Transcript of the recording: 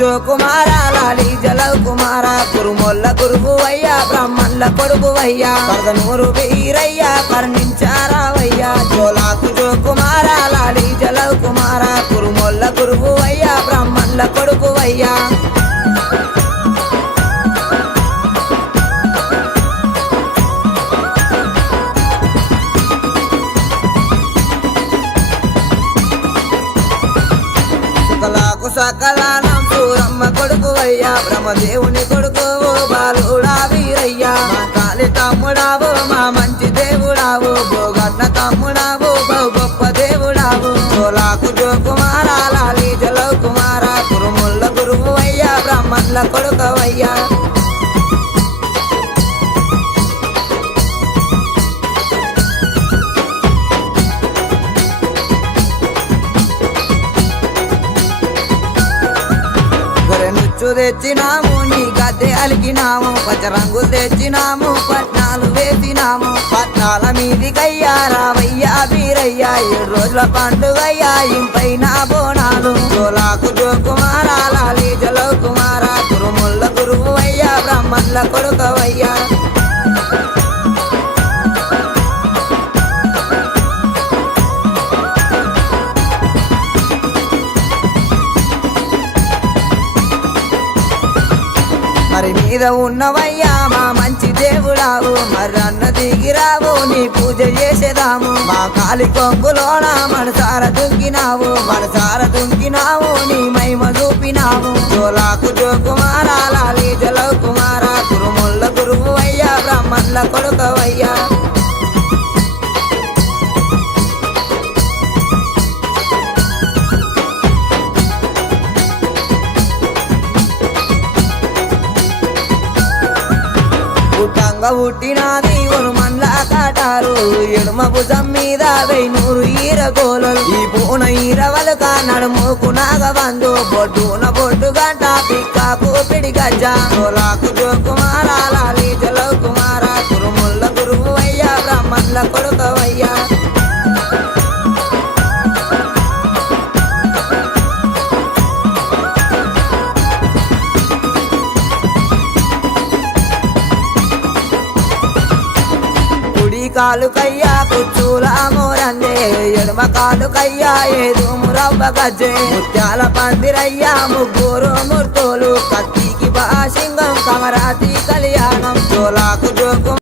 జో కుమార లాలి జలవ్ కుమార కురుమొల్ల గురువువయ్యా బ్రాహ్మణుల కొడుకువయ్యా పరదనూరు వీరయ్యా కరుణించారావయ్యా జోలాకు జో కుమార లాలి జలవ్ కుమార కురుమొల్ల గురువువయ్యా బ్రాహ్మణుల కొడుకువయ్యా సకలాకు సకలానం సూరమ్మ కొడుకువయ్యా బ్రహ్మదేవుని కొడుకు బాలుడా వీరయ్యా మా కాలి తమ్ముడావు మా మంచి దేవుడావు భోగన్న తమ్ముడావు బహు గొప్ప దేవుడావు జోలాకు జో కుమార లాలి జలవ్ కుమార కురుముల్ల గురువువయ్యా బ్రాహ్మణుల కొడుకవయ్యా నుచ్చు తెచ్చినాము నీ గద్దె అలికినాము పచ్చరంగులు తెచ్చినాము పట్నాలు వేసినాము పట్నాల మీది కయ్యా రావయ్యా వీరయ్యా 7 రోజుల పండుగయ్యా ఇంపైన బోనాలు జోలాకు జో కుమార లాలి జలవ్ కుమార కురుముల్ల గురువువయ్యా బ్రాహ్మణుల కొడుకవయ్యా మరి మీద ఉన్నవయ్యా మా మంచి దేవుడావు మరి అన్న దిగిరావు నీ పూజ చేసేదాము మా కాలి కొంగులోన మనసార దుంకినావు నీ మహిమ చూపినావు జోలాకు జో కుమార లాలి జలవ్ కుమార కురుముల్ల గురువువయ్యా బ్రాహ్మణుల కొడుకవయ్యా పుట్టినాది ఒరుమన్ల కాటారు ఎడుమ భుజం మీద 100 ఈరగోలలు ఈ పూన ఈరవలుక నడుముకు నాగబందు బొడ్డున బొడ్డు గంట పిక్కాకు పిడి గజ్జ జోలాకు జో కుమార లాలి జలవ్ కుమార కురుముల్ల గురువువయ్యా బ్రాహ్మణుల కొడుకవయ్యా కాలు కయ్యా కుచ్చుల మోరందే ఎడమ కాలు కయ్యా ఏదు మురవ్వ గజ్జే ముత్యాల పందిరయ్యా 3 మూర్తులు కత్తికి బాసింగం కమరాతి కళ్యాణం జోలాకు జో